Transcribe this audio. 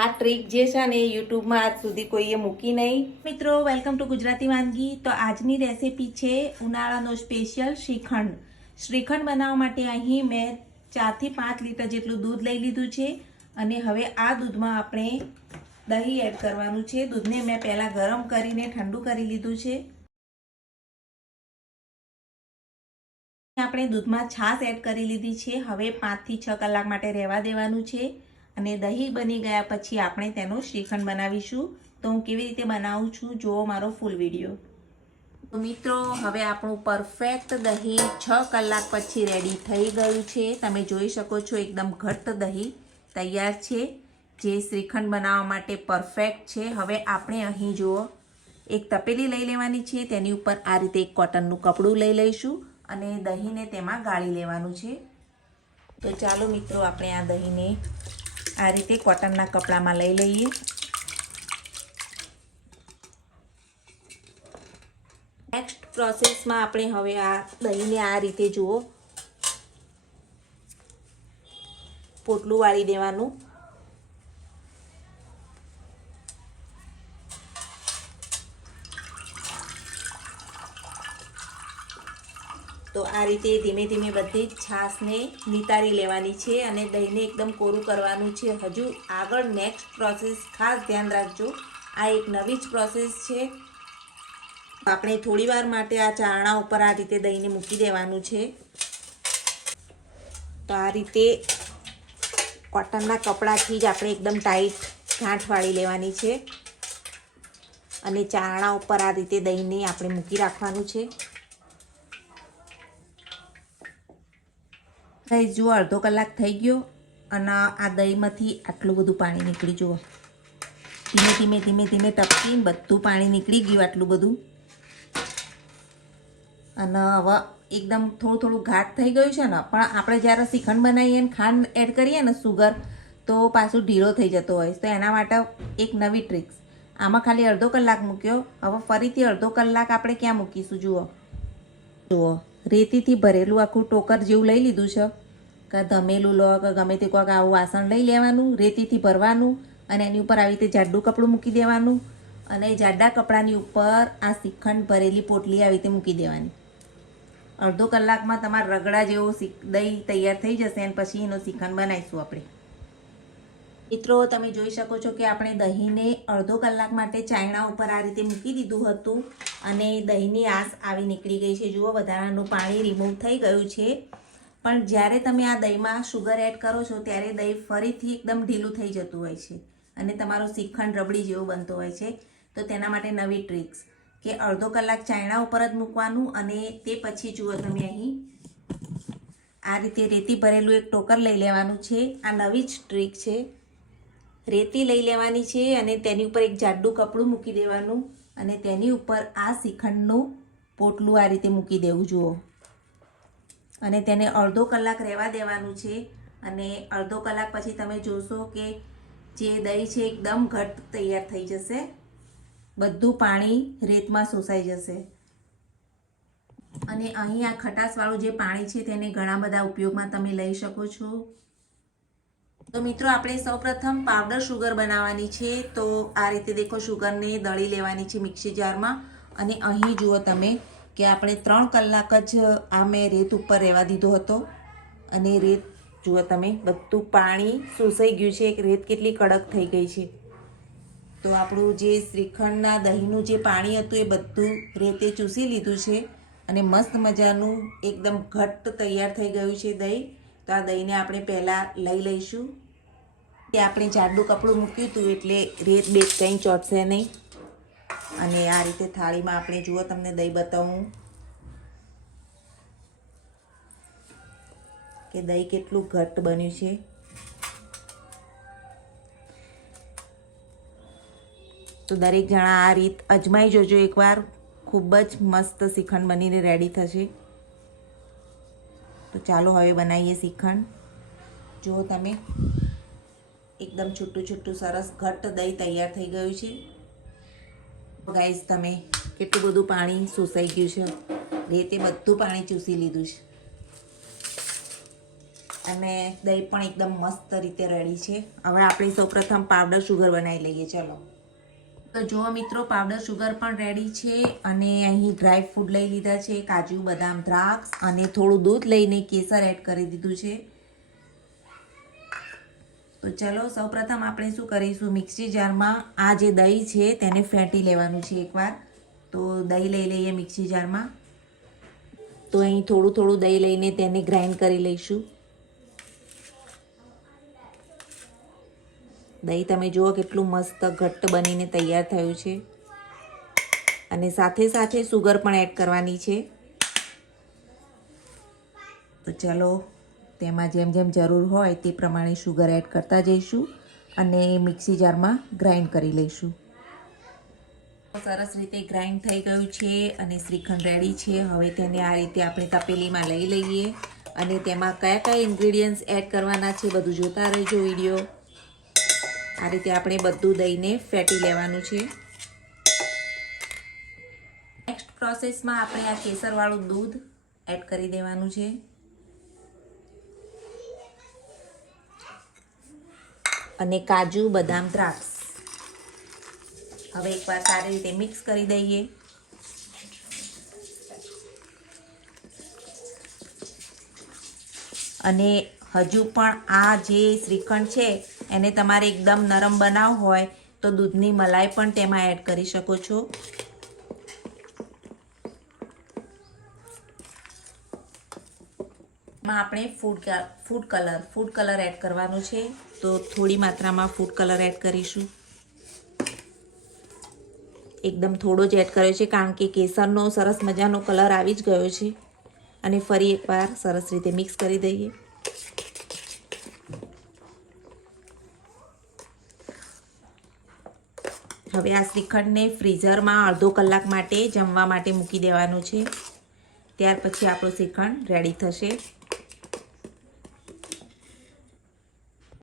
આ ટ્રીક જે છે ને યુટ્યુબમાં આજ સુધી કોઈએ મૂકી નહીં. મિત્રો વેલકમ ટુ ગુજરાતી વાનગી. તો આજની રેસીપી છે ઉનાળાનો સ્પેશિયલ શ્રીખંડ. શ્રીખંડ બનાવવા માટે અહીં મેં 4 થી 5 લીટર જેટલું દૂધ લઈ લીધું છે અને હવે આ દૂધમાં આપણે દહીં એડ કરવાનું છે. દૂધને મેં પહેલાં ગરમ કરીને ઠંડુ કરી લીધું છે. આપણે દૂધમાં છાશ એડ કરી લીધી છે. હવે 5 થી 6 કલાક માટે રહેવા દેવાનું છે અને દહીં બની ગયા પછી આપણે તેનો શ્રીખંડ બનાવીશું. તો હું કેવી રીતે બનાવું છું જુઓ મારો ફૂલ વિડીયો. તો મિત્રો હવે આપણું પરફેક્ટ દહીં 6 કલાક પછી રેડી થઈ ગયું છે. તમે જોઈ શકો છો એકદમ ઘટ્ટ દહીં તૈયાર છે જે શ્રીખંડ બનાવવા માટે પરફેક્ટ છે. હવે આપણે અહીં જુઓ એક તપેલી લઈ લેવાની છે. તેની ઉપર આ રીતે એક કોટનનું કપડું લઈ લઈશું અને દહીંને તેમાં ગાળી લેવાનું છે. તો ચાલો મિત્રો આપણે આ દહીંને આ રીતે કોટનના કપડામાં લઈ લઈએ. નેક્સ્ટ પ્રોસેસમાં આપણે હવે આ દહીંને આ રીતે જુઓ પોટલું વાળી દેવાનું. તો આ રીતે ધીમે ધીમે બધી જ છાશને નિતારી લેવાની છે અને દહીંને એકદમ કોરું કરવાનું છે. હજુ આગળ નેક્સ્ટ પ્રોસેસ ખાસ ધ્યાન રાખજો, આ એક નવી જ પ્રોસેસ છે. આપણે થોડી વાર માટે આ ચારણા ઉપર આ રીતે દહીંને મૂકી દેવાનું છે. તો આ રીતે કોટનના કપડાથી જ આપણે એકદમ ટાઈટ ગાંઠ વાળી લેવાની છે અને ચારણા ઉપર આ રીતે દહીંને આપણે મૂકી રાખવાનું છે. જુઓ અડધો કલાક થઈ ગયો અને આ દહીંમાંથી આટલું બધું પાણી નીકળી જુઓ. ધીમે ધીમે ધીમે ધીમે ટપકીને બધું પાણી નીકળી ગયું આટલું બધું. અને હવે એકદમ થોડું થોડું ઘાટ થઈ ગયું છે ને, પણ આપણે જ્યારે શ્રીખંડ બનાવીએ ને ખાંડ એડ કરીએ ને સુગર તો પાછું ઢીલો થઈ જતો હોય. તો એના માટે એક નવી ટ્રીક્સ. આમાં ખાલી અડધો કલાક મૂક્યો, હવે ફરીથી અડધો કલાક આપણે ક્યાં મૂકીશું જુઓ. રેતીથી ભરેલું આખું ટોકર જેવું લઈ લીધું છે કે ધમેલું લો કે ગમે તે કોઈક આવું વાસણ લઈ લેવાનું, રેતીથી ભરવાનું અને એની ઉપર આવી રીતે જાડું કપડું મૂકી દેવાનું અને જાડા કપડાની ઉપર આ શ્રીખંડ ભરેલી પોટલી આવી રીતે મૂકી દેવાની. અડધો કલાકમાં તમારા રગડા જેવો દહીં તૈયાર થઈ જશે અને પછી એનો શ્રીખંડ બનાવીશું આપણે. મિત્રો તમે જોઈ શકો છો કે આપણે દહીંને અડધો કલાક માટે ચાયણા ઉપર આ રીતે મૂકી દીધું હતું અને દહીંની આસ આવી નીકળી ગઈ છે. જુઓ વધારાનું પાણી રિમૂવ થઈ ગયું છે. પણ જ્યારે તમે આ દહીંમાં શુગર એડ કરો છો ત્યારે દહીં ફરીથી એકદમ ઢીલું થઈ જતું હોય છે અને તમારો શ્રીખંડ રબડી જેવો બનતો હોય છે. તો તેના માટે નવી ટ્રીક્સ કે અડધો કલાક ચાયણા ઉપર જ મૂકવાનું અને તે પછી જુઓ તમે અહીં આ રીતે રેતી ભરેલું એક ટોકર લઈ લેવાનું છે. આ નવી જ ટ્રીક છે. રેતી લઈ લેવાની છે અને તેની ઉપર એક જાડું કપડું મૂકી દેવાનું અને તેની ઉપર આ શ્રીખંડનું પોટલું આ રીતે મૂકી દેવું જુઓ અને તેને અડધો કલાક રહેવા દેવાનું છે. અને અડધો કલાક પછી તમે જોશો કે જે દહીં છે એકદમ ઘટ્ટ તૈયાર થઈ જશે. બધું પાણી રેતમાં શોષાઈ જશે અને અહીં આ ખટાશવાળું જે પાણી છે તેને ઘણા બધા ઉપયોગમાં તમે લઈ શકો છો. તો મિત્રો આપણે સૌપ્રથમ પાવડર શુગર બનાવવાની છે. તો આ રીતે દેખો શુગરને દળી લેવાની છે મિક્સી જારમાં અને અહીં જુઓ તમે કે આપણે 3 કલાક જ આ મેં રેત ઉપર રહેવા દીધો હતો અને રેત જુઓ તમે બધું પાણી શોષાઈ ગયું છે. રેત કેટલી કડક થઈ ગઈ છે. તો આપણું જે શ્રીખંડના દહીંનું જે પાણી હતું એ બધું રેતે ચૂસી લીધું છે અને મસ્ત મજાનું એકદમ ઘટ્ટ તૈયાર થઈ ગયું છે દહીં. તો આ દહીંને આપણે પહેલાં લઈ લઈશું. તે આપણે જાડું કપડું મૂક્યું હતું એટલે રેત બેત કંઈ ચોંટશે નહીં. અને આ રીતે થાળીમાં આપણે જુઓ તમને દહીં બતાવું કે દહીં કેટલું ઘટ્ટ બન્યું છે. તો દરેક જણા આ રીત અજમાઈ જોજો એકવાર. ખૂબ જ મસ્ત શ્રીખંડ બનીને રેડી થશે. તો ચાલો હવે બનાવીએ શ્રીખંડ. જુઓ તમે એકદમ છૂટું છૂટું સરસ ઘટ્ટ દહીં તૈયાર થઈ ગયું છે. ગાઈસ તમે કેટલું બધું પાણી શોષાઈ ગયું છે. રેતે બધું પાણી ચૂસી લીધું છે. અને દહીં પણ એકદમ મસ્ત રીતે રેડી છે. હવે આપણે સૌપ્રથમ પાવડર શુગર બનાવી લઈએ. ચલો તો જુઓ મિત્રો, પાવડર શુગર પણ રેડી છે અને અહીં ડ્રાય ફ્રૂટ લઈ લીધા છે, કાજુ, બદામ, દ્રાક્ષ અને થોડું દૂધ લઈને કેસર એડ કરી દીધું છે. તો ચલો સૌપ્રથમ આપણે શું કરીશું, મિક્સી જારમાં આ જે દહીં છે તેને ફેંટી લેવાનું છે એકવાર. તો દહીં લઈ લઈએ મિક્સી જારમાં. તો અહીં થોડું થોડું દહીં લઈને તેને ગ્રાઇન્ડ કરી લઈશું. દહીં તમે જુઓ કેટલું મસ્ત ઘટ્ટ બનીને તૈયાર થયું છે. અને સાથે સાથે સુગર પણ એડ કરવાની છે. તો ચાલો તેમાં જેમ જેમ જરૂર હોય તે પ્રમાણે સુગર એડ કરતા જઈશું અને મિક્સી જારમાં ગ્રાઇન્ડ કરી લઈશું. સરસ રીતે ગ્રાઇન્ડ થઈ ગયું છે અને શ્રીખંડ રેડી છે. હવે તેને આ રીતે આપણે તપેલીમાં લઈ લઈએ અને તેમાં કયા કયા ઇન્ગ્રેડિયન્ટ્સ એડ કરવાના છે બધું જોતા રહેજો વિડીયો. આ રીતે આપણે બધું દહીંને ફેટી લેવાનું છે. નેક્સ્ટ પ્રોસેસમાં આપણે આ કેસરવાળું દૂધ એડ કરી દેવાનું છે. અને કાજુ, બદામ, દ્રાક્ષ. હવે એકવાર સારી રીતે મિક્સ કરી દઈએ. અને હજુ પણ આ જે શ્રીખંડ છે એને તમારે એકદમ નરમ બનાવવું હોય તો દૂધની મલાઈ પણ તેમાં એડ કરી શકો છો. એમાં આપણે ફૂડ કલર એડ કરવાનું છે. તો થોડી માત્રામાં ફૂડ કલર એડ કરીશું. એકદમ થોડો જ એડ કર્યો છે કારણ કે કેસરનો સરસ મજાનો કલર આવી જ ગયો છે. અને ફરી એકવાર સરસ રીતે મિક્સ કરી દઈએ. હવે આ શ્રીખંડને ફ્રીઝરમાં અડધો કલાક માટે જમવા માટે મૂકી દેવાનું છે. ત્યાર પછી આપણો શ્રીખંડ રેડી થશે.